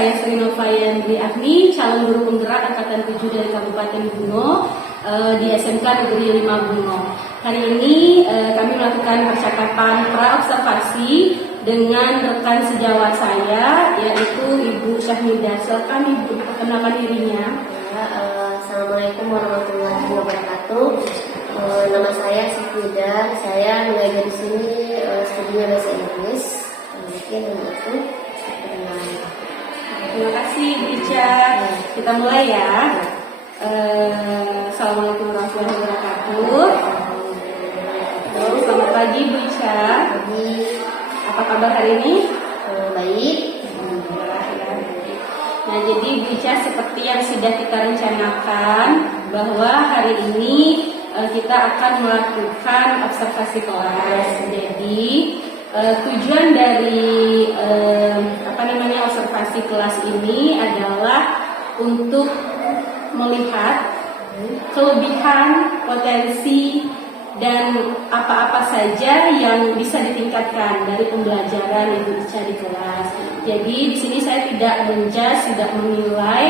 saya Sri Novayandri Agni, calon guru penggerak Angkatan 7 dari Kabupaten Bungo di SMK Negeri 5 Bungo. Hari ini kami melakukan percakapan pra-observasi dengan rekan sejawat saya, yaitu Ibu Syahmidah. Silakan Ibu perkenalkan dirinya. Assalamualaikum warahmatullahi wabarakatuh. Nama saya Syahmidah. Saya mengajar di sini studinya bahasa Inggris. Mungkin itu. Terima kasih Bu Ica. Kita mulai ya. Assalamualaikum warahmatullahi wabarakatuh. Selamat pagi Bu Ica. Pagi. Apa kabar hari ini? Baik. Nah, jadi Bu Ica, seperti yang sudah kita rencanakan bahwa hari ini kita akan melakukan observasi kelas. Jadi tujuan dari observasi kelas ini adalah untuk melihat kelebihan, potensi, dan apa-apa saja yang bisa ditingkatkan dari pembelajaran Ibu Ica di kelas. Jadi di sini saya tidak menjudge, tidak menilai,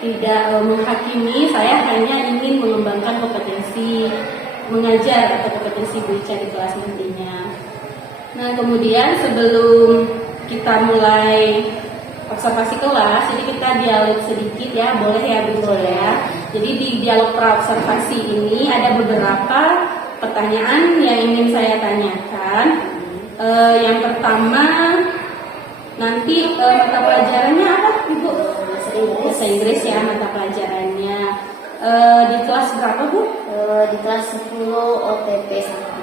tidak menghakimi. Saya hanya ingin mengembangkan kompetensi mengajar atau kompetensi Ibu Ica di kelas nantinya. Nah, kemudian sebelum kita mulai observasi kelas, jadi kita dialog sedikit ya, boleh ya Bu Ica ya. Jadi di dialog pra-observasi ini ada beberapa pertanyaan yang ingin saya tanyakan. Yang pertama, nanti mata pelajarannya apa Ibu? Bahasa Inggris ya mata pelajarannya. Di kelas berapa Bu? Di kelas 10 OTP 1.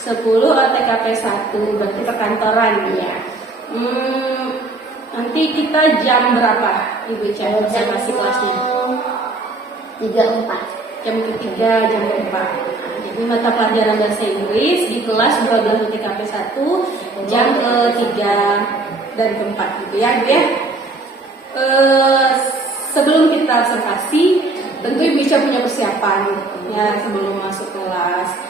10 OTKP 1, berarti perkantoran ya. Nanti kita jam berapa Ibu Ica observasi kelasnya? 3-4. Jam ketiga, jam keempat. Jadi mata pelajaran bahasa Inggris di kelas 12 OTKP 1, jam ketiga dan keempat gitu ya Bu ya. Sebelum kita observasi, tentu Ibu Ica punya persiapan ya sebelum masuk kelas.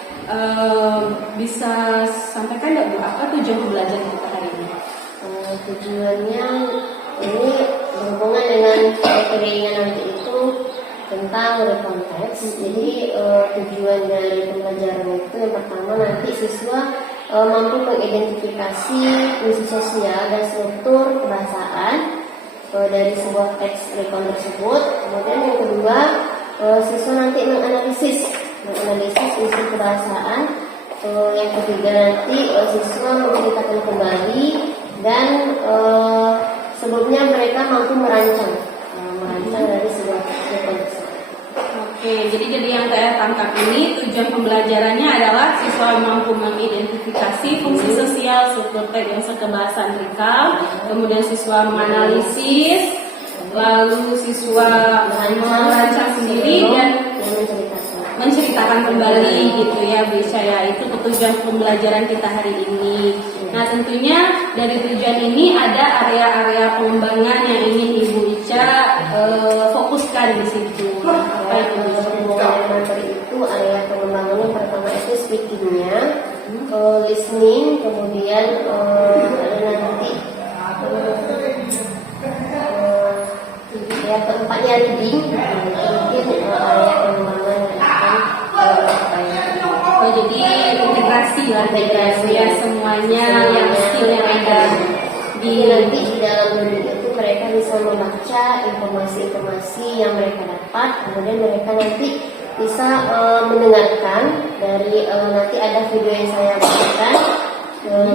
Bisa sampaikan nggak Bu, apa tujuan pembelajaran kita hari ini? Tujuannya ini berhubungan dengan materinya nanti itu tentang konteks. Jadi tujuan dari pembelajaran itu yang pertama nanti siswa mampu mengidentifikasi fungsi sosial dan struktur kebahasaan dari sebuah teks rekon tersebut. Kemudian yang kedua, siswa nanti menganalisis unsur kebahasaan. Yang ketiga nanti siswa menceritakan kembali dan sebelumnya mereka mampu merancang dari sebuah teks rekon tersebut. Oke, jadi yang saya tangkap ini tujuan pembelajarannya adalah siswa mampu mengidentifikasi fungsi sosial struktur teks dan kebahasaan rekal, kemudian siswa menganalisis, lalu siswa merancang sendiri dan menceritakan kembali gitu ya Bu Ica ya. Itu tujuan pembelajaran kita hari ini. Nah, tentunya dari tujuan ini ada area-area pengembangan yang ingin Ibu Ica fokuskan di situ. Apa itu? Materi itu area pengembangannya pertama itu speakingnya, listening, kemudian ada nanti keempatnya reading, mungkin area pengembangan jadi integrasi lah ya semuanya yang skill yang ada di nanti di dalam reading itu mereka bisa membaca informasi-informasi yang mereka dapat, kemudian mereka nanti bisa mendengarkan dari nanti ada video yang saya bagikan,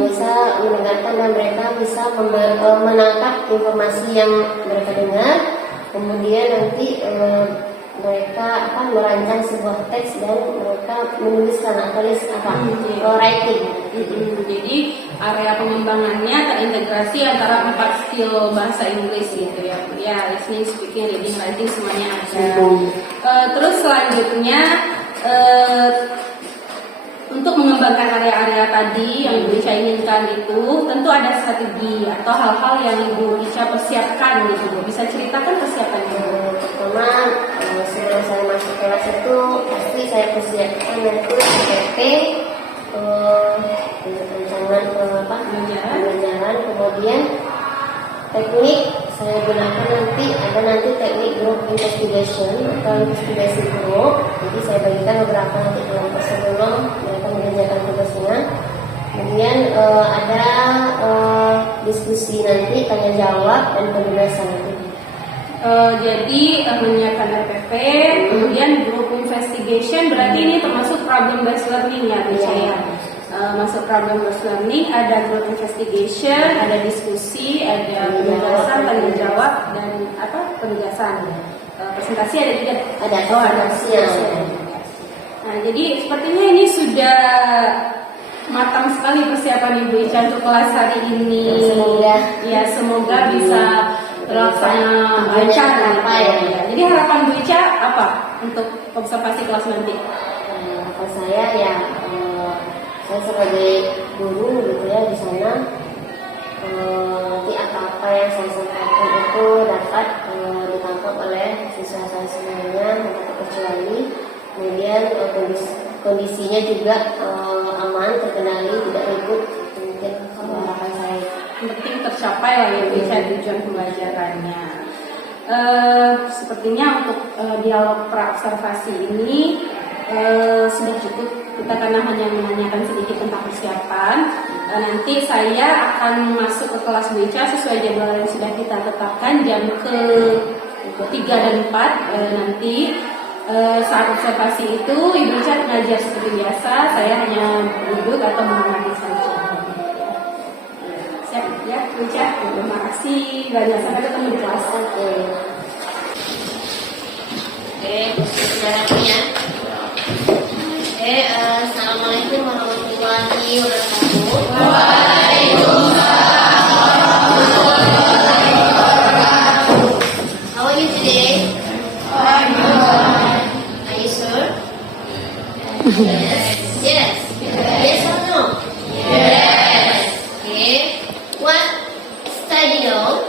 bisa mendengarkan dan mereka bisa menangkap informasi yang mereka dengar, kemudian nanti mereka akan merancang sebuah teks dan mereka menuliskan atau writing. Jadi area pengembangannya terintegrasi antara 4 skill bahasa Inggris gitu ya. Ya, listening, speaking, reading, writing semuanya ada. Terus selanjutnya untuk mengembangkan area-area tadi yang Ibu Ica inginkan itu tentu ada strategi atau hal-hal yang Ibu Ica persiapkan gitu. Bisa ceritakan persiapannya? Pertama, sebelum saya masuk kelas itu pasti saya persiapkan yaitu SPP, rancangan pembelajaran, kemudian teknik saya gunakan nanti teknik group investigation atau investigasi group. Jadi saya bagikan beberapa nanti kelompok sebelum mereka mengerjakan tugasnya. Kemudian ada diskusi nanti, tanya jawab dan penugasan nanti. Jadi menyiapkan RPP, kemudian group investigation, berarti ini termasuk problem based learning ya, saya. Masuk problem based learning, ada group investigation, ada diskusi, ada penugasan, tanya jawab, dan penugasan. Presentasi ada juga. Ada presentasi. Nah, jadi sepertinya ini sudah matang sekali persiapan Ibu Ica untuk kelas hari ini. Semoga bisa terlaksana lancar ya. Jadi harapan Bu Ica apa untuk observasi kelas nanti? Harapan saya saya sebagai guru gitu ya di sana, nanti apa yang saya sampaikan itu dapat ditangkap oleh siswa saya semuanya tanpa terkecuali. Kemudian kondisinya juga aman, terkendali, tidak ribut. Mungkin harapan saya. Penting tercapai lah ya bisa tujuan pembelajarannya. Sepertinya untuk dialog pra-observasi ini sudah cukup. Kita karena hanya menanyakan sedikit tentang persiapan. Nanti saya akan masuk ke kelas Bu Ica sesuai jadwal yang sudah kita tetapkan jam ke-3 dan 4 nanti. Saat observasi itu Ibu Ica mengajar seperti biasa, saya hanya duduk atau mengamati saja. Siap ya Bu Ica, terima kasih banyak, sampai ketemu di kelas. Saudara-saudara. Assalamualaikum warahmatullahi wabarakatuh. Waalaikumsalam warahmatullahi wabarakatuh. How are you today? Are you sure? Yes. Yes or no? Yes. Okay. What study now?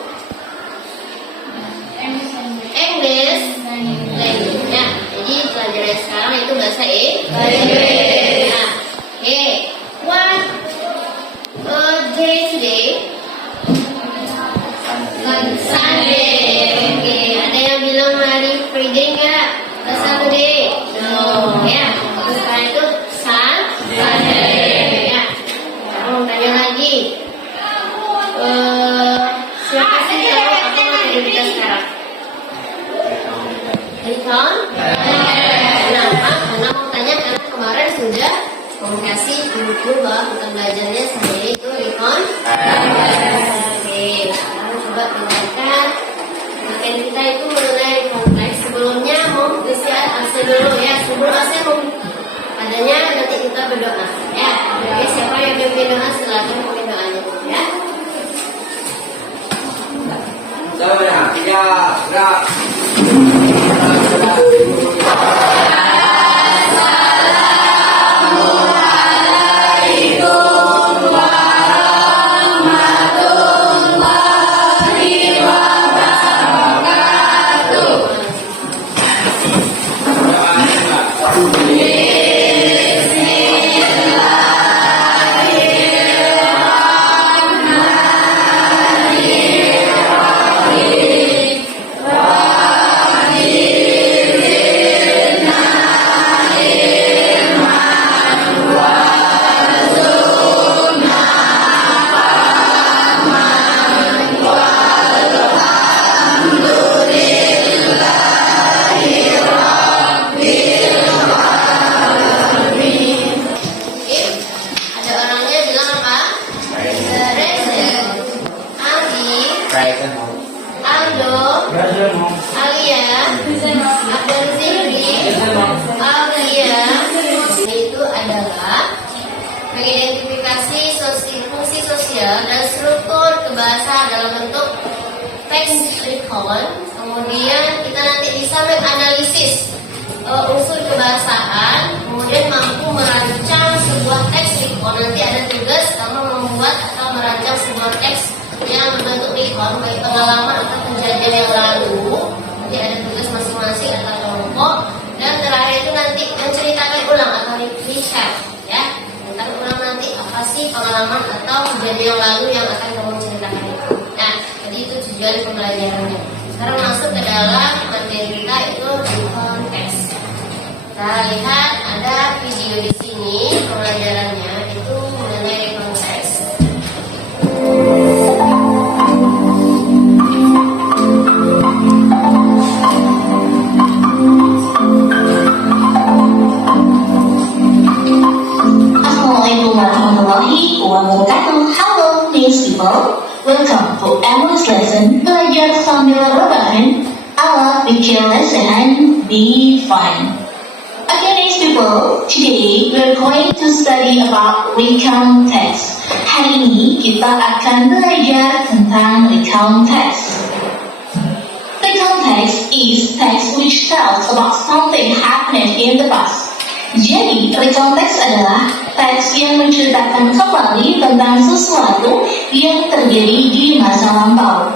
English language. Ya, jadi pelajaran sekarang itu bahasa Inggris. Nah, okay. What day today? Sunday. Okay. Ada yang bilang hari free day nggak? Saturday. No. Ya. Terus sekarang itu Sunday. Ya. Mau tanya lagi. Siapa sih tahu apa materi kita sekarang? Recon? Kenapa? Karena mau tanya karena kemarin sudah komunikasi buku bahwa kita belajarnya sendiri itu recon. Oke, sekarang coba dengarkan materi kita itu mengenai kompleks. Sebelumnya mau disiap AC dulu ya. Sebelum AC mau adanya nanti kita berdoa ya. Oke, siapa yang pimpin doa silakan pimpin doanya ya. Semuanya, 3, gerak. Itu adalah mengidentifikasi fungsi sosial dan struktur kebahasaan dalam bentuk teks recon. Kemudian kita nanti bisa menganalisis unsur kebahasaan, kemudian mampu merancang sebuah teks recon. Nanti ada tugas kamu membuat atau merancang sebuah teks yang berbentuk recon, baik pengalaman atau kejadian yang lalu. Nanti ada tugas masing-masing atau kelompok. Dan terakhir itu nanti menceritakan ulang atau recap ya. Tentang ulang nanti apa sih pengalaman atau kejadian yang lalu yang akan kamu ceritakan itu. Nah, jadi itu tujuan tujuan pembelajarannya. Sekarang masuk ke dalam materi kita itu recon test. Kita lihat ada video di sini pembelajarannya itu mengenai recon test. Assalamualaikum warahmatullahi wabarakatuh. Halo, dear people. Welcome to Amos lesson Belajar Sambil Rebahan ala Bikin Lesson Be Fine. Okay, dear people. Today we're going to study about recount text. Hari ini kita akan belajar tentang recount text. Recount text is text which tells about something happened in the past. Jadi, recount text adalah teks yang menceritakan kembali tentang sesuatu yang terjadi di masa lampau.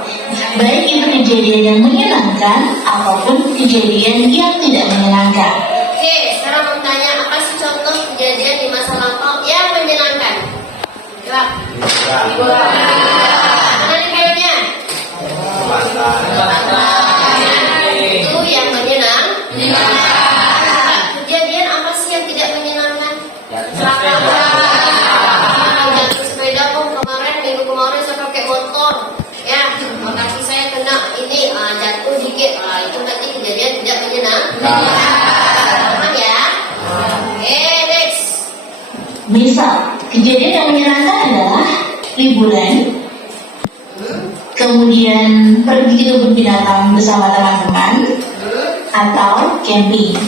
Baik itu kejadian yang menyenangkan ataupun kejadian yang tidak menyenangkan. Oke, sekarang mau tanya apa sih contoh kejadian di masa lampau yang menyenangkan? Coba. Mana nih filmnya? Itu yang menyenangkan. Kejadian apa sih yang tidak menyenangkan? Jatuh sepeda kok kemarin, minggu kemarin saya pakai motor. Ya, kaki saya kena ini jatuh dikit. Itu berarti kejadian tidak menyenangkan. Paham ya? Oke, next. Misal, kejadian yang menyenangkan adalah liburan, kemudian pergi ke kebun binatang bersama teman-teman, atau camping.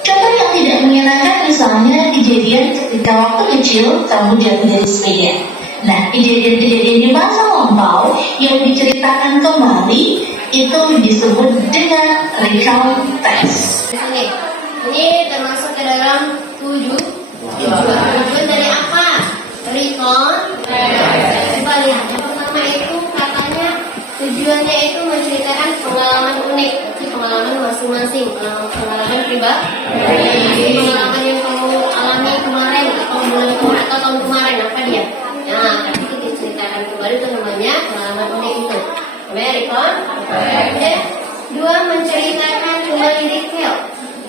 Contoh yang tidak menyenangkan misalnya kejadian ketika waktu kecil kamu jatuh dari sepeda. Nah, kejadian-kejadian di masa lampau yang diceritakan kembali itu disebut dengan recount text. Ini termasuk ke dalam tujuan. Tujuan dari apa? Recon. Coba lihat yang pertama itu katanya tujuannya itu menceritakan pengalaman unik, pengalaman masing-masing, pengalaman pribadi, pengalaman yang kamu alami kemarin atau bulan kemarin atau tahun kemarin apa dia? Nah, tapi itu diceritakan kembali itu namanya pengalaman unik itu. Namanya recon. Dua, menceritakan kembali detail.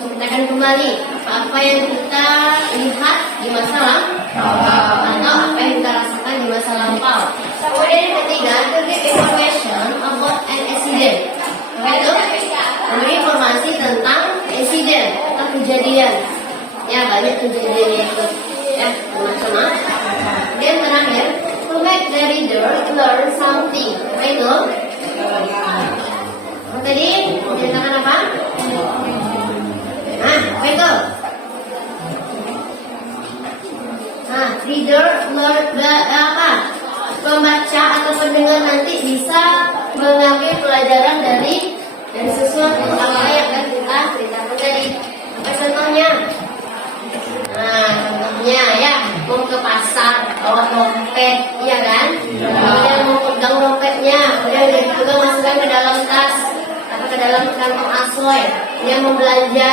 Menceritakan kembali apa yang kita lihat di masa lampau atau apa yang kita rasakan di masa lampau. Kemudian yang ketiga, to give information about an incident. Itu memberi informasi tentang insiden atau kejadian. Ya, banyak kejadian itu. Ya, macam-macam. Dan terakhir, to make the reader learn something. Itu. Tadi menceritakan apa? Apa itu? Reader learn apa? Pembaca atau pendengar nanti bisa mengambil pelajaran dari sesuatu apa yang akan kita ceritakan tadi. Apa contohnya? Contohnya ya, mau ke pasar bawa dompet, iya kan? Kemudian mau pegang dompetnya, kemudian dia juga masukkan ke dalam tas atau ke dalam kantong asoy. Dia mau belanja,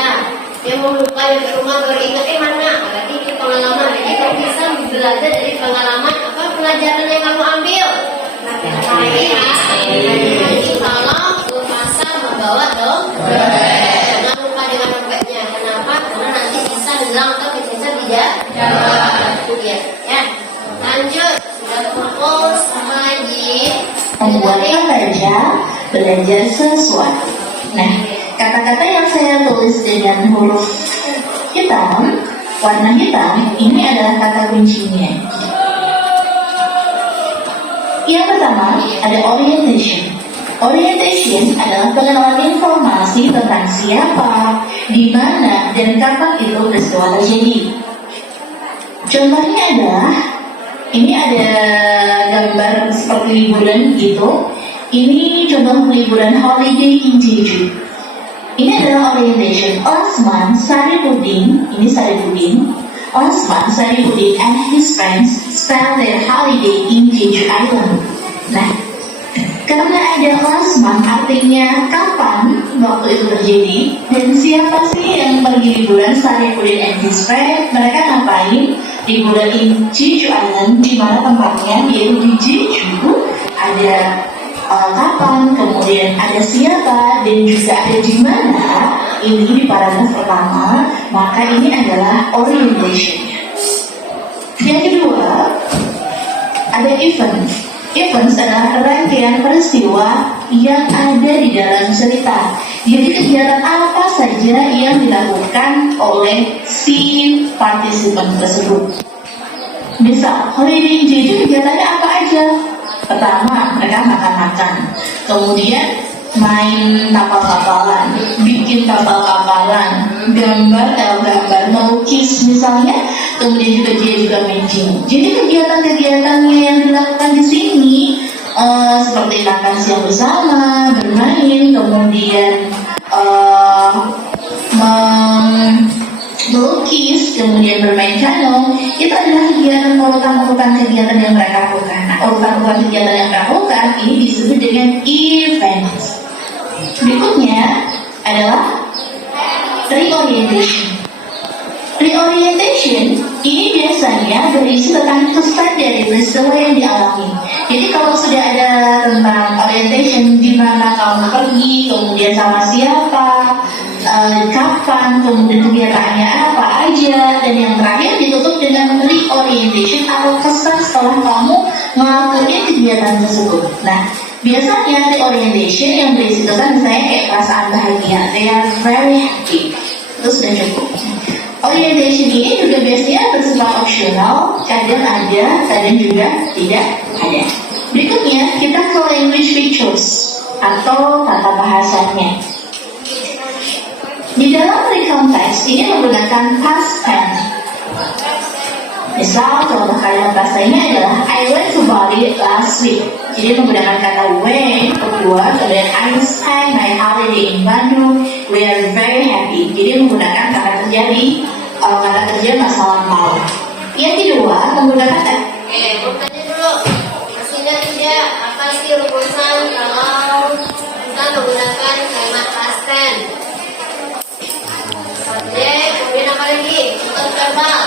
dia mau lupa di rumah baru ingat mana? Berarti itu pengalaman. Jadi kamu bisa belajar dari pengalaman apa pelajaran yang kamu ambil. Lagi kalau ke pasar membawa dompet, jangan lupa dengan dompetnya. Kenapa? Karena nanti bisa hilang atau kecil tidak. Itu dia. Ya, lanjut. Sudah kumpul sama lagi. Membuat pembaca belajar sesuatu. Nah, kata-kata yang saya tulis dengan huruf hitam, warna hitam, ini adalah kata kuncinya. Yang pertama ada orientation. Orientation adalah pengenalan informasi tentang siapa, di mana, dan kapan itu peristiwa terjadi. Contohnya adalah ini ada gambar seperti liburan gitu. Ini contoh liburan holiday in Jeju. Ini adalah orientation. Osman Saripudin, ini Saripudin. Osman Saripudin and his friends spend their holiday in Jeju Island. Nah, karena ada Osman artinya kapan waktu itu terjadi dan siapa sih yang pergi liburan Saripudin and his friends, mereka ngapain liburan in Jeju Island, di mana tempatnya yaitu di Jeju ada kapan, kemudian ada siapa, dan juga ada di mana. Ini di paragraf pertama, maka ini adalah orientation. Yang kedua, ada events. Events adalah rangkaian peristiwa yang ada di dalam cerita. Jadi kegiatan apa saja yang dilakukan oleh si partisipan tersebut. Misal, holiday itu kegiatannya apa aja? Pertama, mereka makan-makan. Kemudian main kapal-kapalan, bikin kapal-kapalan, gambar, melukis misalnya. Kemudian juga dia juga mancing. Jadi kegiatan-kegiatannya yang dilakukan di sini seperti makan siang bersama, bermain, kemudian melukis, kemudian bermain kano, itu adalah kegiatan urutan kegiatan yang mereka lakukan. Nah, urutan kegiatan yang mereka lakukan ini disebut dengan events. Berikutnya adalah reorientation. Reorientation ini biasanya berisi tentang kesan dari peristiwa yang dialami. Jadi kalau sudah ada tentang orientation, di mana kamu pergi, kemudian sama siapa, kapan, kemudian kegiatannya apa aja, dan yang terakhir ditutup dengan reorientation atau kesan setelah kamu melakukan kegiatan tersebut. Nah, biasanya reorientation yang berisi kesan misalnya kayak perasaan bahagia, they are very happy, itu sudah cukup. Orientation ini juga biasanya bersifat opsional, kadang ada, kadang juga tidak ada. Berikutnya kita ke language features atau tata bahasanya. Di dalam recount text ini menggunakan past tense. Misal contoh kalimat bahasanya adalah I went to Bali last week. Jadi menggunakan kata went kedua, kemudian I spent my holiday in Bandung. We are very happy. Jadi menggunakan kata terjadi, kata kerja masa lampau. Yang kedua menggunakan mau tanya dulu, masih ingat tidak apa sih rumusan kalau kita menggunakan kalimat past tense? Subjek, kemudian apa lagi? Untuk verbal.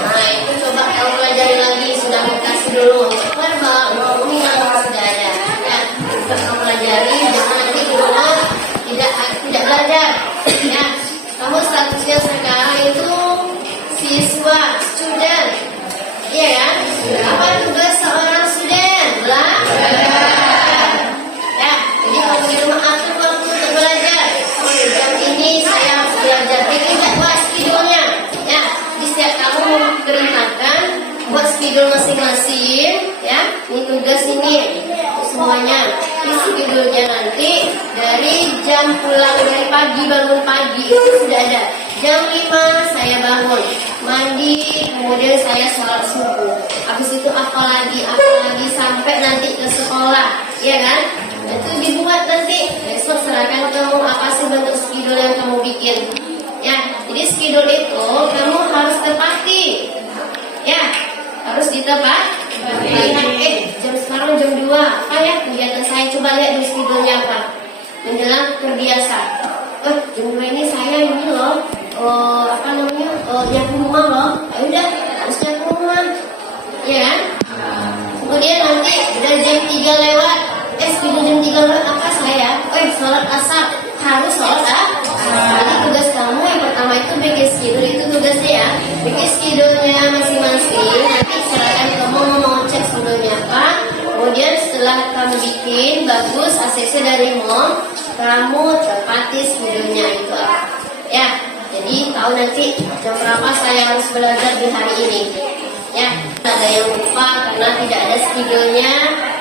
Nah, itu coba kamu pelajari lagi, sudah kasih dulu untuk verbal, ini memang sudah ada. Ya, coba kamu pelajari, jangan nanti di rumah tidak belajar. Ya, kamu statusnya sekarang itu siswa, student. Iya kan? Apa tugas seorang student? Belajar. Ya, jadi kamu di rumah atur waktu untuk belajar. Jam ini saya harus belajar. Bikin buat schedule-nya. Ya, di setiap kamu perintahkan buat schedule masing-masing. Ya, ini tugas ini semuanya. Di schedule-nya nanti dari jam pulang dari pagi, bangun pagi itu sudah ada. Jam 5 saya bangun, mandi, kemudian saya sholat subuh. Habis itu apa lagi sampai nanti ke sekolah, ya kan? Itu dibuat nanti. Besok serahkan kamu apa sih bentuk schedule yang kamu bikin. Ya, jadi schedule itu kamu harus tepati. Ya, harus ditepati. Lihat, jam sekarang jam 2, apa ya kegiatan saya? Coba lihat di schedule-nya apa. Menjelang terbiasa. Jam 2 ini saya ini loh. Nyapu rumah loh. Ya udah, harus nyapu rumah. Ya kan? Kemudian nanti dari jam 3 lewat, sebelum jam 3 lewat apa saya? Sholat asar. Harus sholat asar. Jadi tugas kamu yang pertama itu bikin schedule, itu tugasnya ya. Bikin schedule-nya masing-masing. Nanti silakan kamu mau cek schedule-nya apa. Kemudian setelah kamu bikin bagus ACC dari mall, kamu tepati schedule-nya itu apa. Ya. Jadi tahu nanti jam berapa saya harus belajar di hari ini. Ya, ada yang lupa karena tidak ada schedule-nya.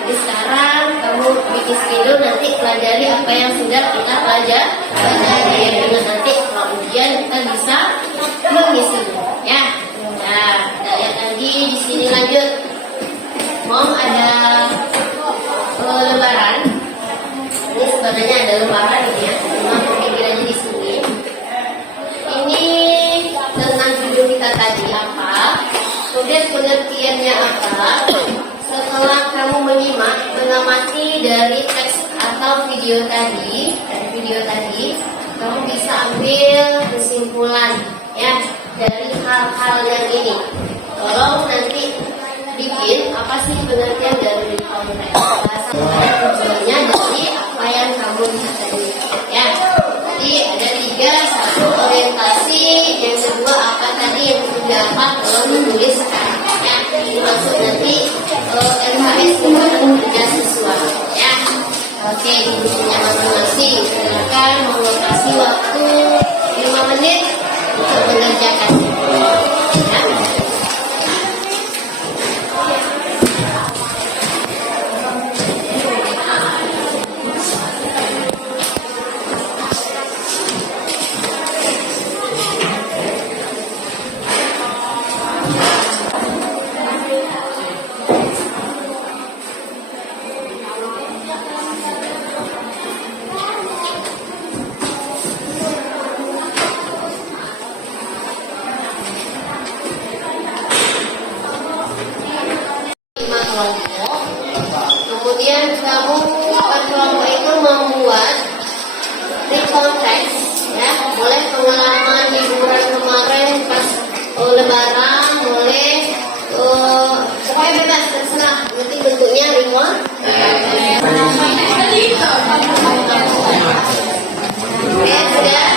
Jadi sekarang kamu bikin schedule, nanti pelajari apa yang sudah kita pelajari. Dengan nanti kalau ujian kita bisa mengisi. Ya, nah, kita lihat lagi di sini lanjut. Mom ada lembaran. Ini sebenarnya ada lembaran ini ya. Cuma pemikirannya di sini. Ini tentang judul kita tadi apa, kemudian pengertiannya apa. Setelah kamu menyimak, mengamati dari teks atau video tadi, kamu bisa ambil kesimpulan ya dari hal-hal yang ini. Tolong nanti bikin apa sih pengertian dari konteks. Tujuannya dari apa yang kamu lihat tadi. Ya, jadi ada 3, 1 orientasi, yang kedua apa tadi yang sudah apa kalau ditulis sekarang. Ya, ini masuk nanti LHS tidak sesuai. Ya, oke, intinya masing-masing. Silakan mengalokasi waktu 5 menit untuk mengerjakan. Ya. Kelompok. Kemudian kamu per kelompok itu membuat konteks, ya, boleh pengalaman liburan kemarin pas lebaran, boleh pokoknya bebas terserah. Nanti bentuknya remote. Oke, sudah.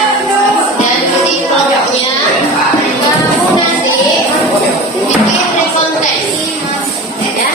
Dan di kelompoknya kamu nanti bikin konteks. Ya.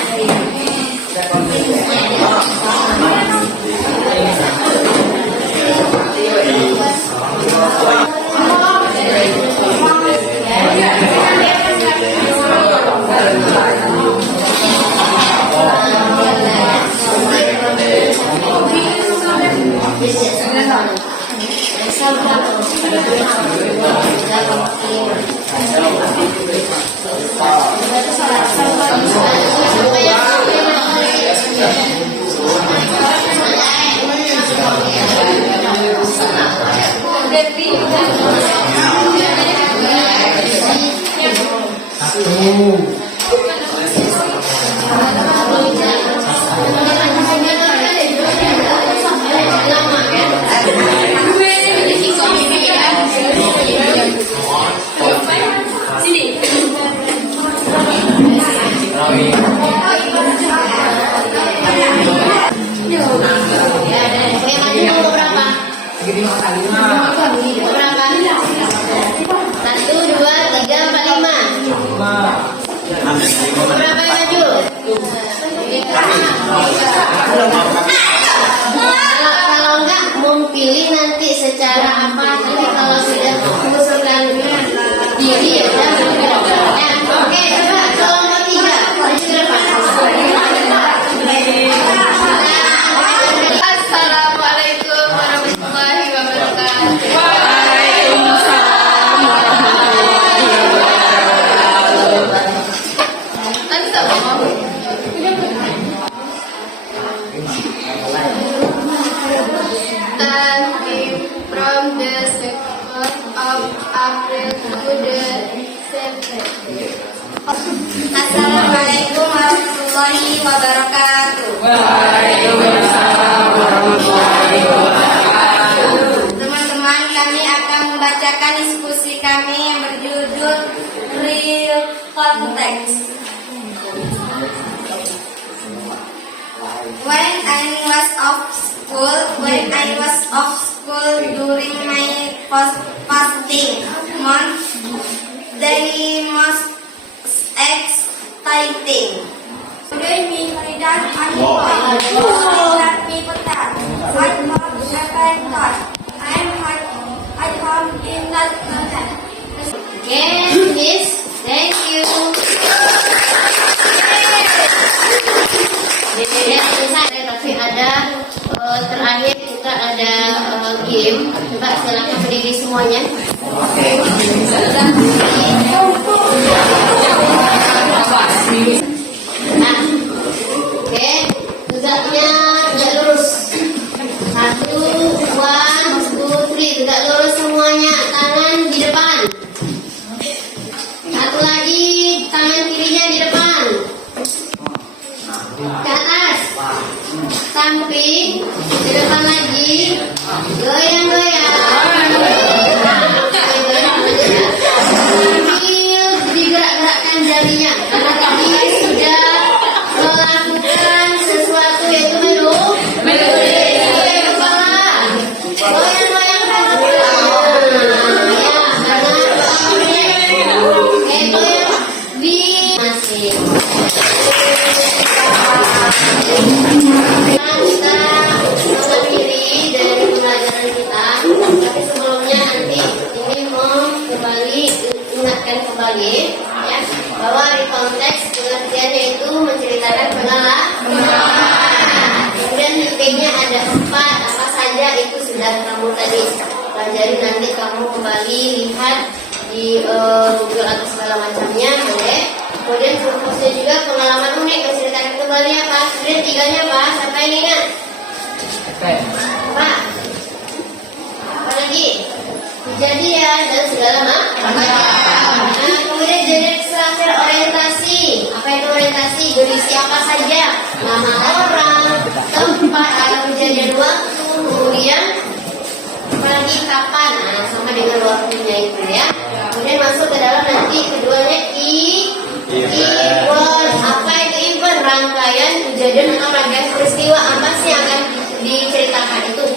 Kalau enggak mau pilih nanti secara apa, tapi kalau sudah mengusulkan diri ya udah. Oke, coba kelompok 3 maju ke depan. Assalamualaikum warahmatullahi wabarakatuh. Waalaikumsalam warahmatullahi wabarakatuh. From the 2nd of April to the 7th. Assalamualaikum warahmatullahi wabarakatuh. Waalaikumsalam warahmatullahi wabarakatuh. Teman-teman, kami akan membacakan diskusi kami yang berjudul Real Context. When I was off school during my fasting month, they most exciting. Today we read animal. Let me petang. I hope everyone thought I am at home in that content. Okay, Miss. Thank you. Tapi ada terakhir kita ada game. Coba silakan berdiri semuanya. Nah, oke, tegaknya tegak lurus. 1, 2, 3, tegak lurus semuanya. Tangan di depan. Satu lagi, tangan kirinya di depan. Ke atas, samping, di depan lagi, goyang-goyang. Sambil digerak-gerakkan jarinya. Karena tadi sudah lagi ya, bahwa di konteks pengertiannya itu menceritakan pengalaman. Kemudian titiknya ada 4, apa saja itu sudah kamu tadi pelajari, nanti kamu kembali lihat di Google atau segala macamnya boleh. Kemudian purpose juga pengalaman unik, menceritakan kembali apa. Kemudian 3-nya apa? Siapa yang ingat? Apa? Apa lagi? Kejadian dan segala macam. Nah, kemudian jadi terakhir orientasi. Apa itu orientasi? Berisi apa saja? Nama orang, tempat atau kejadian waktu, kemudian apalagi kapan. Nah, sama dengan waktunya itu ya. Kemudian masuk ke dalam nanti keduanya event. Apa itu event? Rangkaian kejadian atau rangkaian peristiwa apa sih yang akan diceritakan itu?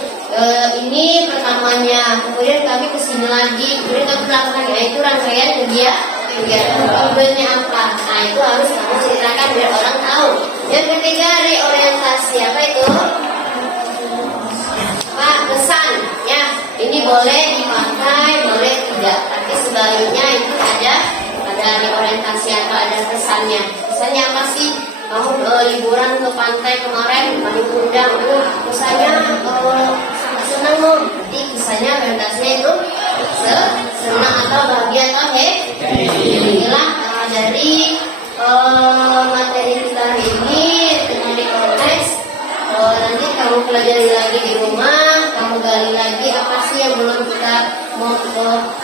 Ini pertamanya, kemudian kami kesini lagi, kemudian kami melakukan itu rangkaian kegiatan tujuannya apa? Nah itu harus kamu ceritakan biar orang tahu. Yang ketiga reorientasi, apa itu? Pak, pesan ya, ini boleh dipakai, boleh tidak, tapi sebaliknya itu ada reorientasi atau ada pesannya. Pesannya apa sih? Kamu liburan ke pantai kemarin, kami undang, pesannya senang loh. Jadi kisahnya orientasinya itu senang atau bahagia atau inilah dari materi kita hari ini tentang di konteks. Nanti kamu pelajari lagi di rumah, kamu gali lagi apa sih yang belum kita mau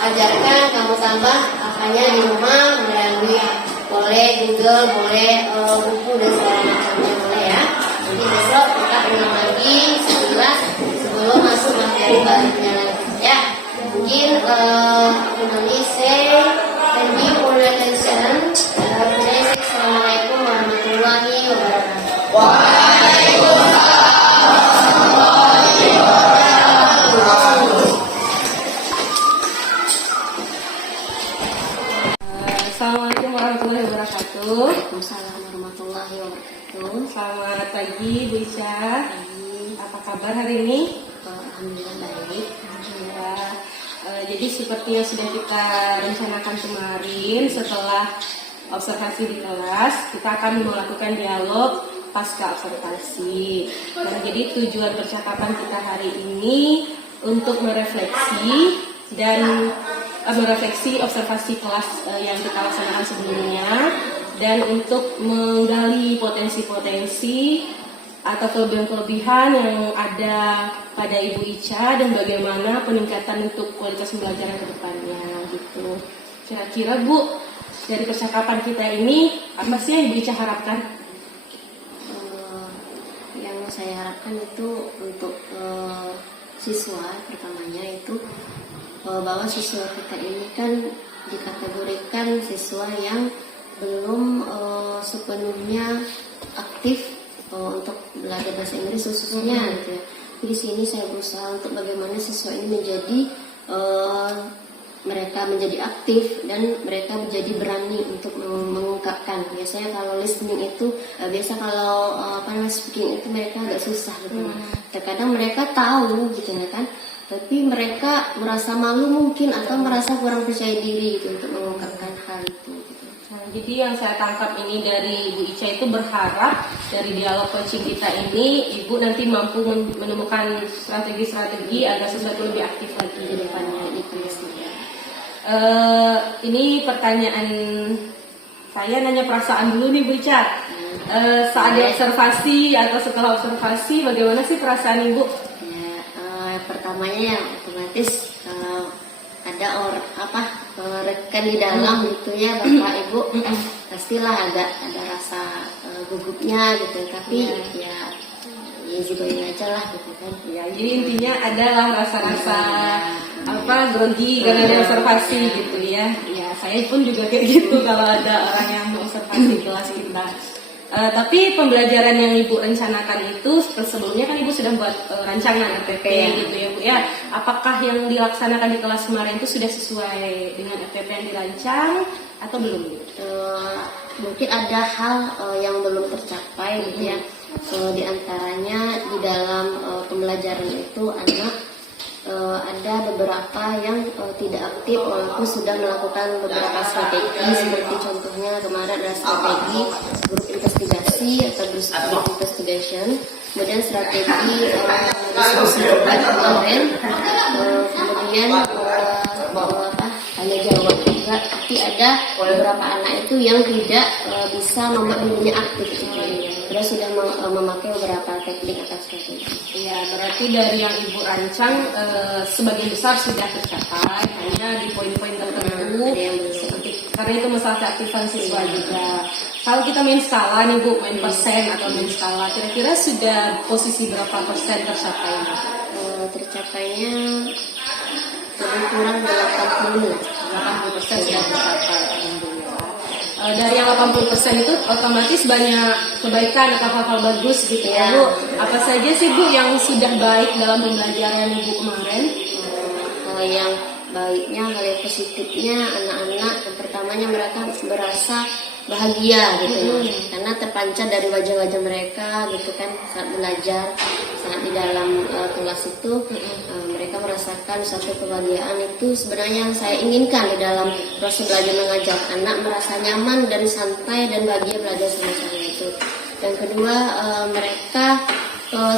ajarkan, kamu tambah apanya di rumah melalui boleh Google, boleh buku dan segala macamnya boleh ya. Nanti besok kita ulang lagi sebelum masuk materi barunya lagi ya. Mungkin Indonesia, thank you for your attention. Assalamualaikum warahmatullahi wabarakatuh. Assalamualaikum warahmatullahi wabarakatuh. Waalaikumsalam warahmatullahi wabarakatuh. Selamat pagi Bu Ica. Apa kabar hari ini? Alhamdulillah baik. Alhamdulillah. Jadi seperti yang sudah kita rencanakan kemarin, setelah observasi di kelas, kita akan melakukan dialog pasca observasi. Nah, jadi tujuan percakapan kita hari ini untuk merefleksi dan merefleksi observasi kelas yang kita laksanakan sebelumnya, dan untuk menggali potensi-potensi atau kelebihan-kelebihan yang ada pada Ibu Ica dan bagaimana peningkatan untuk kualitas pembelajaran ke depannya gitu. Kira-kira Bu, dari percakapan kita ini apa sih yang Ibu Ica harapkan? Yang saya harapkan itu untuk siswa pertamanya itu bahwa siswa kita ini kan dikategorikan siswa yang belum sepenuhnya aktif untuk belajar bahasa Inggris khususnya gitu ya. Di sini saya berusaha untuk bagaimana siswa ini menjadi mereka menjadi aktif dan mereka menjadi berani untuk mengungkapkan. Biasanya kalau listening itu kalau speaking itu mereka agak susah gitu. Terkadang mereka tahu gitu ya kan, tapi mereka merasa malu mungkin atau merasa kurang percaya diri gitu untuk mengungkapkan hal itu gitu. Nah, jadi yang saya tangkap ini dari Ibu Ica itu berharap dari dialog coaching kita ini Ibu nanti mampu menemukan strategi-strategi agar sesuatu lebih aktif lagi di depannya itu ya. Ini pertanyaan saya nanya perasaan dulu nih Bu Ica. Saat di observasi atau setelah observasi bagaimana sih perasaan Ibu? Pertamanya yang otomatis ada rekan di dalam gitu ya Bapak Ibu, pastilah ada rasa gugupnya gitu, tapi ya juga aja lah gitu kan ya. Jadi intinya adalah rasa-rasa grogi karena ada observasi gitu ya. Ya saya pun juga kayak gitu kalau ada orang yang mengobservasi kelas kita. Tapi pembelajaran yang Ibu rencanakan itu sebelumnya kan Ibu sudah buat rancangan FPP gitu ya Bu ya. Apakah yang dilaksanakan di kelas kemarin itu sudah sesuai dengan FPP yang dirancang atau belum Bu? Mungkin ada hal yang belum tercapai gitu ya. Di antaranya di dalam pembelajaran itu anak ada beberapa yang tidak aktif walaupun sudah melakukan beberapa strategi, seperti contohnya kemarin ada strategi grup investigasi atau grup investigation, kemudian strategi diskusi kemarin, kemudian tanya jawab juga, tapi ada beberapa anak itu yang tidak bisa membuat dirinya aktif, sudah memakai beberapa teknik atau strategi. Iya, berarti dari yang Ibu rancang sebagian besar sudah tercapai, hanya di poin-poin tertentu seperti karena itu masalah keaktifan siswa juga. Kalau kita main skala nih Bu, main persen atau main skala, kira-kira sudah posisi berapa persen tercapai? Tercapainya lebih kurang 80%. 80% sudah tercapai. Dari yang 80% itu otomatis banyak kebaikan atau hal-hal bagus gitu ya Bu. Apa saja sih Bu yang sudah baik dalam pembelajaran Ibu kemarin? Hal yang baiknya, hal yang positifnya, anak-anak yang pertamanya mereka merasa bahagia gitu karena terpancar dari wajah-wajah mereka gitu kan saat belajar, saat di dalam kelas itu mereka merasakan satu kebahagiaan. Itu sebenarnya yang saya inginkan di dalam proses belajar mengajar, anak merasa nyaman dan santai dan bahagia belajar sama saya itu. Dan kedua, mereka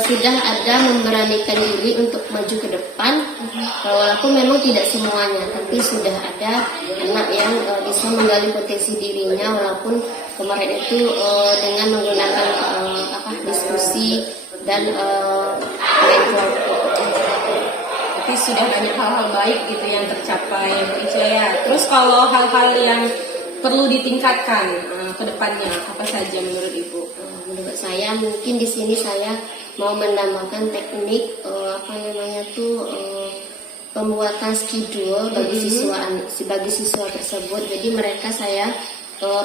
sudah ada memberanikan diri untuk maju ke depan, walaupun memang tidak semuanya, tapi sudah ada anak yang bisa menggali potensi dirinya, walaupun kemarin itu dengan menggunakan diskusi dan main kelompok. Tapi sudah banyak hal-hal baik gitu yang tercapai Bu Ica ya. Terus kalau hal-hal yang perlu ditingkatkan ke depannya apa saja menurut Ibu? Menurut saya mungkin di sini saya mau menambahkan teknik pembuatan schedule bagi siswa tersebut. Jadi mereka saya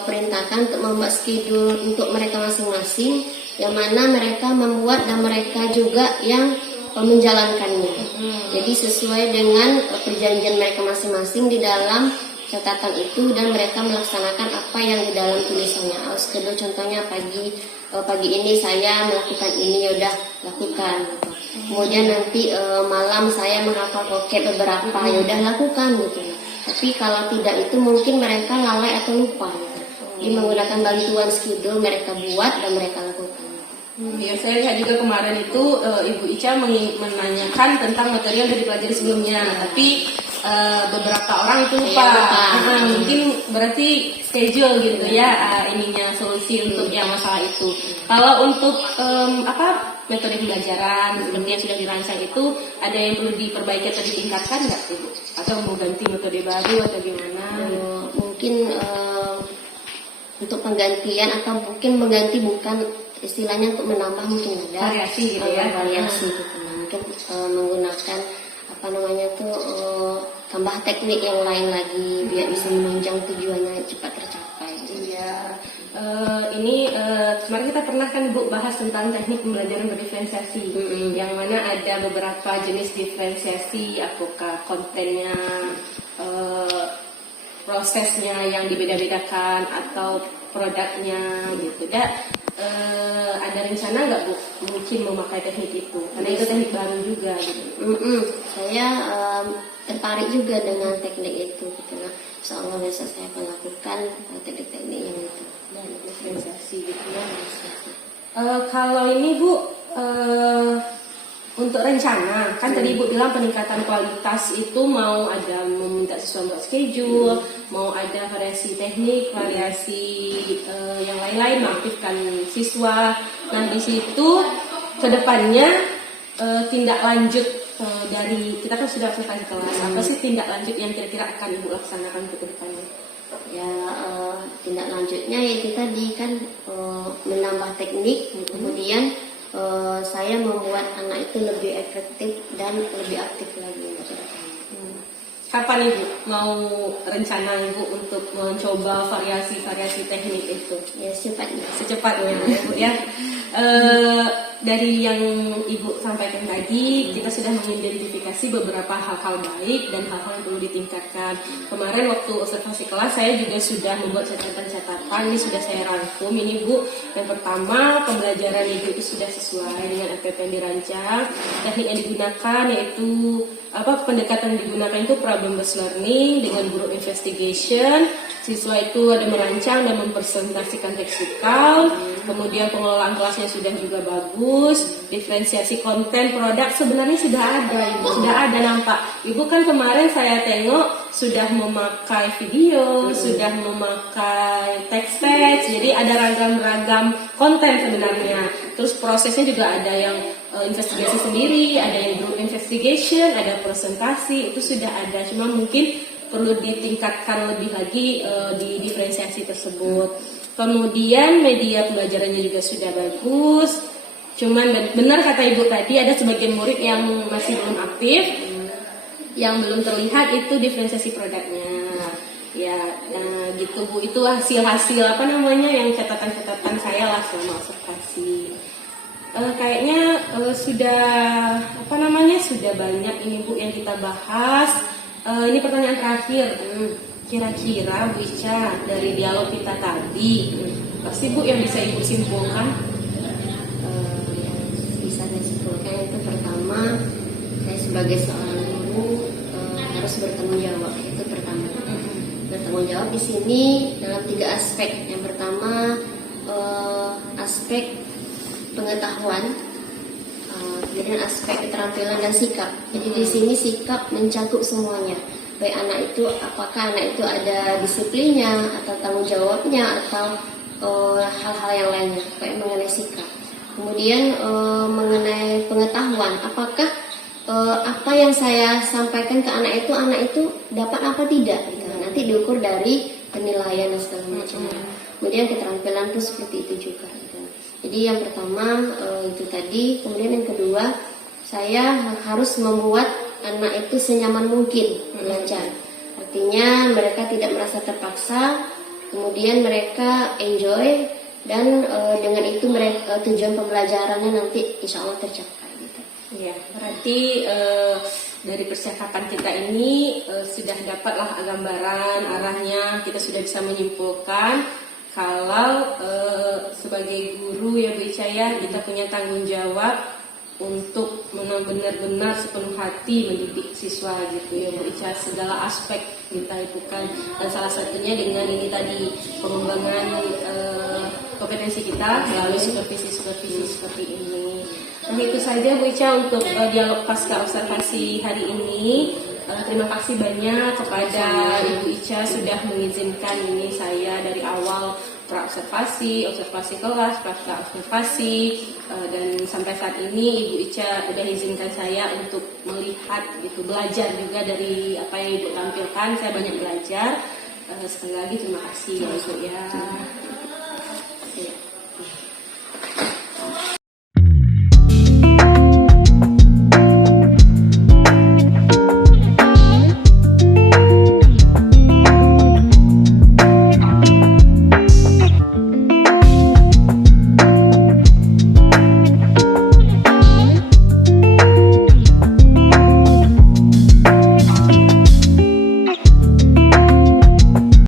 perintahkan untuk membuat schedule untuk mereka masing-masing, yang mana mereka membuat dan mereka juga yang menjalankannya. Jadi sesuai dengan perjanjian mereka masing-masing di dalam catatan itu, dan mereka melaksanakan apa yang di dalam tulisannya. Schedule contohnya pagi ini saya melakukan ini, yaudah lakukan. Kemudian nanti malam saya menghafal vocab beberapa, yaudah lakukan gitu. Tapi kalau tidak itu mungkin mereka lalai atau lupa. Jadi menggunakan bantuan schedule mereka buat dan mereka lakukan. Ya, saya lihat juga kemarin itu Ibu Ica menanyakan tentang materi yang sudah dipelajari sebelumnya, tapi beberapa orang itu lupa. Mungkin berarti schedule gitu ya, ininya solusi untuk yang masalah itu. Kalau untuk metode pembelajaran seperti yang sudah dirancang itu, ada yang perlu diperbaiki atau ditingkatkan nggak Ibu? Atau mau ganti metode baru atau gimana? Mungkin untuk penggantian atau mungkin mengganti bukan istilahnya untuk menambah, mungkin ada variasi gitu ya, variasi gitu. Mungkin menggunakan tambah teknik yang lain lagi biar bisa menunjang tujuannya cepat tercapai. Iya. Ini kemarin kita pernah kan Bu bahas tentang teknik pembelajaran berdiferensiasi, yang mana ada beberapa jenis diferensiasi, apakah kontennya, prosesnya yang dibeda-bedakan atau produknya gitu. Ada rencana nggak Bu mungkin memakai teknik itu? Karena itu teknik baru juga gitu. Saya tertarik juga dengan teknik itu gitu lah. Insyaallah besok saya akan lakukan teknik-teknik yang itu dan diferensiasi gitu ya. Kalau ini Bu untuk rencana kan tadi Ibu bilang peningkatan kualitas itu mau ada meminta siswa buat schedule, mau ada variasi teknik, variasi yang lain-lain, mengaktifkan siswa. Nah di situ kedepannya tindak lanjut dari kita kan sudah selesai kelas, apa sih tindak lanjut yang kira-kira akan Ibu laksanakan ke depannya? Ya tindak lanjutnya yaitu tadi kan menambah teknik, kemudian saya membuat anak itu lebih efektif dan lebih aktif lagi. Kapan Ibu mau rencana Ibu untuk mencoba variasi-variasi teknik itu? Ya secepatnya. Secepatnya ya Bu ya. dari yang Ibu sampaikan tadi, kita sudah mengidentifikasi beberapa hal-hal baik dan hal-hal yang perlu ditingkatkan. Kemarin waktu observasi kelas saya juga sudah membuat catatan-catatan, ini sudah saya rangkum. Ini Bu, yang pertama pembelajaran Ibu itu sudah sesuai dengan RPP yang dirancang. Teknik yang digunakan yaitu pendekatan yang digunakan itu problem based learning dengan group investigation. Siswa itu ada merancang dan mempresentasikan teknikal, kemudian pengelolaan kelasnya sudah juga bagus, diferensiasi konten produk sebenarnya sudah ada, Ibu, sudah ada nampak. Ibu kan kemarin saya tengok sudah memakai video, sudah memakai teks-teks, jadi ada ragam-ragam konten sebenarnya. Terus prosesnya juga ada yang investigasi sendiri, ada yang group investigation, ada presentasi, itu sudah ada. Cuma mungkin perlu ditingkatkan lebih lagi di diferensiasi tersebut. Kemudian media pembelajarannya juga sudah bagus. Cuman benar kata Ibu tadi, ada sebagian murid yang masih belum aktif, yang belum terlihat itu diferensiasi produknya. Ya, gitu Bu. Itu hasil-hasil yang catatan-catatan saya lah selama observasi. Kayaknya sudah sudah banyak ini Bu yang kita bahas. Ini pertanyaan terakhir. Kira-kira Bu Ica dari dialog kita tadi, pasti Bu yang bisa Ibu simpulkan? Bisa saya simpulkan itu pertama, saya sebagai seorang ibu harus bertanggung jawab. Itu pertama. Bertanggung jawab di sini dalam 3 aspek. Yang pertama aspek pengetahuan, kemudian aspek keterampilan dan sikap. Jadi di sini sikap mencakup semuanya. Baik anak itu, apakah anak itu ada disiplinnya atau tanggung jawabnya atau hal-hal yang lainnya. Kayak mengenai sikap. Kemudian mengenai pengetahuan, apakah apa yang saya sampaikan ke anak itu dapat apa tidak? Gitu. Nanti diukur dari penilaian dan segala macam. Kemudian keterampilan pun seperti itu juga. Gitu. Jadi yang pertama itu tadi, kemudian yang kedua saya harus membuat anak itu senyaman mungkin belajar. Artinya mereka tidak merasa terpaksa, kemudian mereka enjoy dan dengan itu mereka tujuan pembelajarannya nanti insya Allah tercapai. Gitu. Ya, berarti dari percakapan kita ini sudah dapatlah gambaran arahnya, kita sudah bisa menyimpulkan kalau sebagai guru ya Bu Ica ya, kita punya tanggung jawab untuk benar-benar sepenuh hati mendidik siswa gitu ya Bu Ica, segala aspek kita lakukan, dan salah satunya dengan ini tadi pengembangan kompetensi kita melalui supervisi seperti ini. Nah itu saja Bu Ica untuk dialog pasca observasi hari ini. Terima kasih banyak kepada Ibu Ica sudah mengizinkan ini saya dari awal praobservasi, observasi kelas, pasca observasi, dan sampai saat ini Ibu Ica sudah izinkan saya untuk melihat gitu, belajar juga dari apa yang Ibu tampilkan. Saya banyak belajar. Sekali lagi terima kasih ya Bu ya.